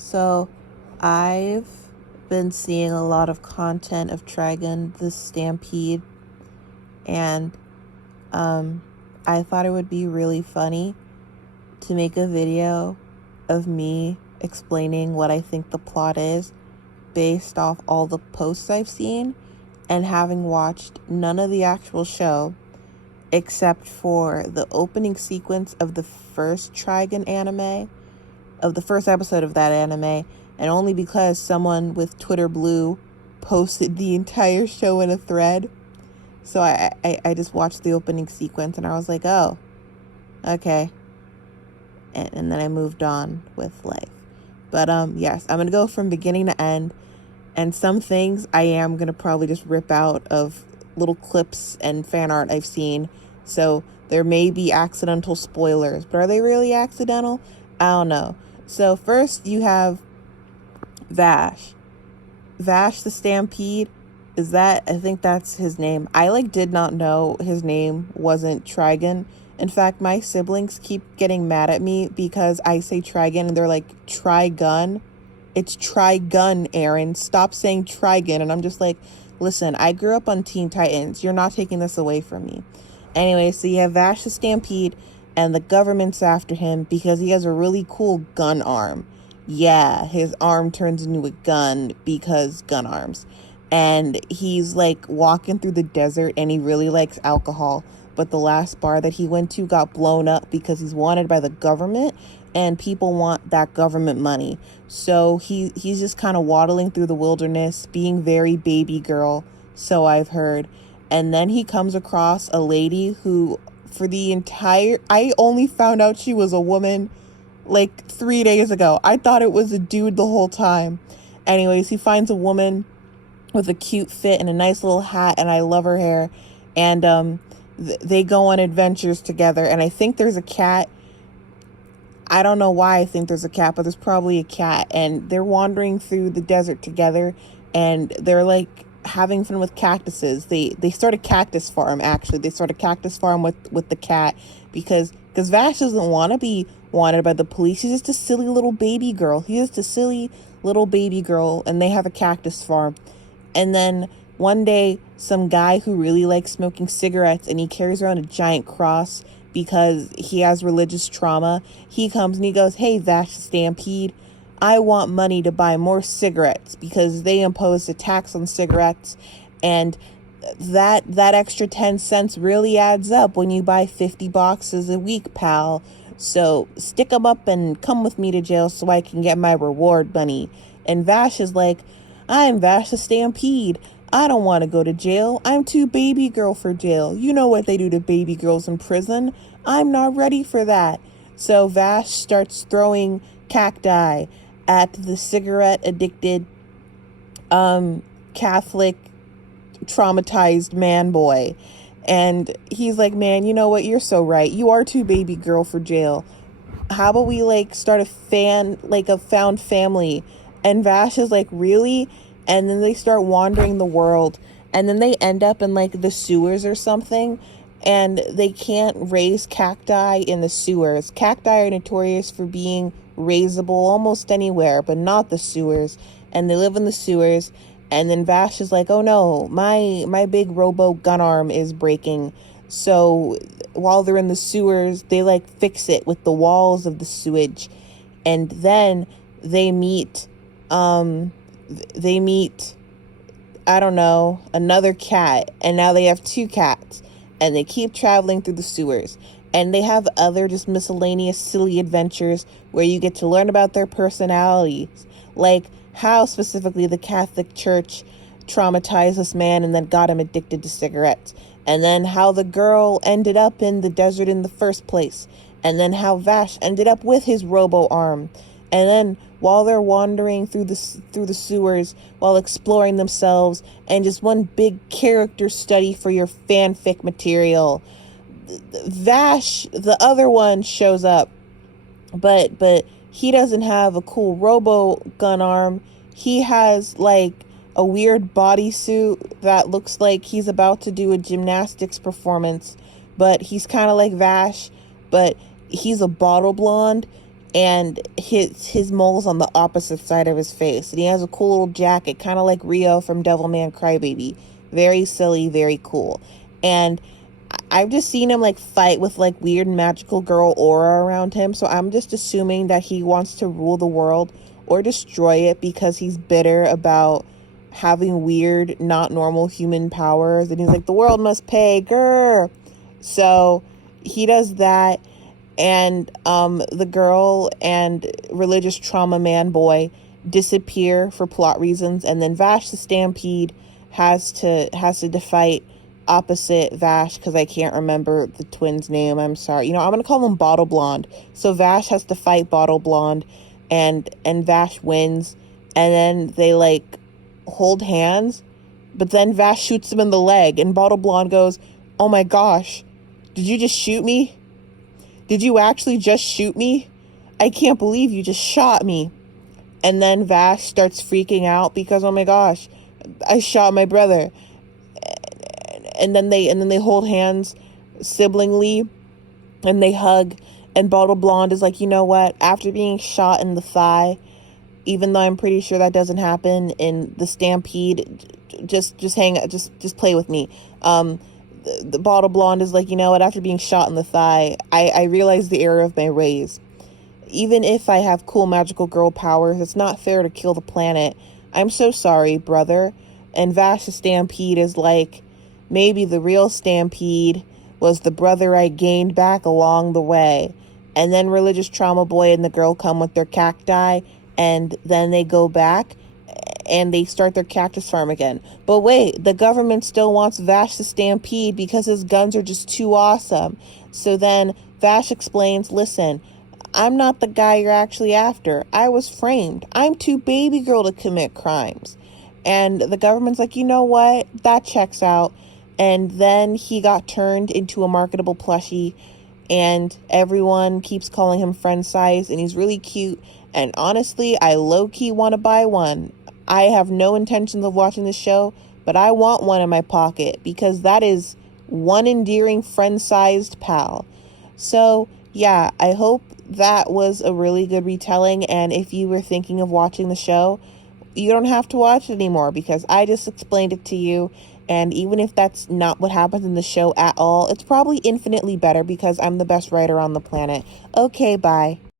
So I've been seeing a lot of content of Trigun Stampede, and I thought it would be really funny to make a video of me explaining what I think the plot is based off all the posts I've seen and having watched none of the actual show except for the opening sequence of the first Trigun anime, of the first episode of that anime, and only because someone with Twitter Blue posted the entire show in a thread. So I just watched the opening sequence and I was like, oh, okay. And then I moved on with life. But yes, I'm going to go from beginning to end. And some things I am going to probably just rip out of little clips and fan art I've seen. So there may be accidental spoilers. But are they really accidental? I don't know. So first you have Vash. Vash the Stampede. I think that's his name. I did not know his name wasn't Trigun. In fact, my siblings keep getting mad at me because I say Trigun and they're like, Trigun. It's Trigun, Aaron. Stop saying Trigun. And I'm just like, listen, I grew up on Teen Titans. You're not taking this away from me. Anyway, so you have Vash the Stampede and the government's after him because he has a really cool gun arm. Yeah, his arm turns into a gun because gun arms. And he's walking through the desert and he really likes alcohol. But the last bar that he went to got blown up because he's wanted by the government and people want that government money. So he's just kind of waddling through the wilderness, being very baby girl, so I've heard. And then he comes across a lady who, I only found out she was a woman 3 days ago. I thought it was a dude the whole time. Anyways, he finds a woman with a cute fit and a nice little hat, and I love her hair. And they go on adventures together, and I think there's a cat. I don't know why I think there's a cat, but there's probably a cat, and they're wandering through the desert together, and they're having fun with cactuses. They start a cactus farm, actually. They start a cactus farm with the cat because Vash doesn't want to be wanted by the police. He's just a silly little baby girl. And they have a cactus farm. And then one day, some guy who really likes smoking cigarettes and he carries around a giant cross because he has religious trauma, he comes and he goes, hey, Vash Stampede, I want money to buy more cigarettes because they imposed a tax on cigarettes, and that extra 10 cents really adds up when you buy 50 boxes a week, pal. So stick 'em up and come with me to jail so I can get my reward money. And Vash is like, I'm Vash the Stampede. I don't want to go to jail. I'm too baby girl for jail. You know what they do to baby girls in prison. I'm not ready for that. So Vash starts throwing cacti at the cigarette addicted Catholic traumatized man boy. And he's like, man, you know what? You're so right. You are too baby girl for jail. How about we start a found family? And Vash is like, really? And then they start wandering the world. And then they end up in the sewers or something. And they can't raise cacti in the sewers. Cacti are notorious for being raisable almost anywhere, but not the sewers. And they live in the sewers. And then Vash is like, oh no, my big robo gun arm is breaking. So while they're in the sewers, they fix it with the walls of the sewage. And then they meet, I don't know, another cat. And now they have two cats. And they keep traveling through the sewers. And they have other just miscellaneous silly adventures where you get to learn about their personalities. How specifically the Catholic Church traumatized this man and then got him addicted to cigarettes. And then how the girl ended up in the desert in the first place. And then how Vash ended up with his robo arm. And then while they're wandering through the sewers, while exploring themselves, and just one big character study for your fanfic material, Vash, the other one, shows up, but he doesn't have a cool robo gun arm. He has a weird bodysuit that looks like he's about to do a gymnastics performance, but he's kind of like Vash, but he's a bottle blonde. and his mole's on the opposite side of his face, and he has a cool little jacket, kind of like Rio from Devilman Crybaby. Very silly, very cool. And I've just seen him like fight with like weird magical girl aura around him, so I'm just assuming that he wants to rule the world or destroy it because he's bitter about having weird, not normal human powers, and he's like, the world must pay, grr. So he does that, and the girl and religious trauma man boy disappear for plot reasons, and then Vash the Stampede has to fight opposite Vash, because I can't remember the twin's name. I'm sorry. I'm gonna call him Bottle Blonde. So Vash has to fight Bottle Blonde, and Vash wins, and then they like hold hands, but then Vash shoots him in the leg, and Bottle Blonde goes, "Oh my gosh, did you just shoot me? Did you actually just shoot me? I can't believe you just shot me." And then Vash starts freaking out because, oh my gosh, I shot my brother. And then they hold hands siblingly, and they hug, and Bottle Blonde is like, you know what? After being shot in the thigh, even though I'm pretty sure that doesn't happen in the Stampede, just play with me. The Bottle Blonde is like, you know what? After being shot in the thigh, I realize the error of my ways. Even if I have cool magical girl powers, it's not fair to kill the planet. I'm so sorry, brother. And Vash the Stampede is like, maybe the real Stampede was the brother I gained back along the way. And then religious trauma boy and the girl come with their cacti, and then they go back and they start their cactus farm again. But wait, the government still wants Vash the Stampede because his guns are just too awesome. So then Vash explains, listen, I'm not the guy you're actually after. I was framed. I'm too baby girl to commit crimes. And the government's like, you know what? That checks out. And then he got turned into a marketable plushie, and everyone keeps calling him friend size, and he's really cute. And honestly, I low-key want to buy one. I have no intentions of watching the show, but I want one in my pocket because that is one endearing friend-sized pal. So yeah, I hope that was a really good retelling, and if you were thinking of watching the show, you don't have to watch it anymore because I just explained it to you. And even if that's not what happens in the show at all, it's probably infinitely better because I'm the best writer on the planet. Okay, bye.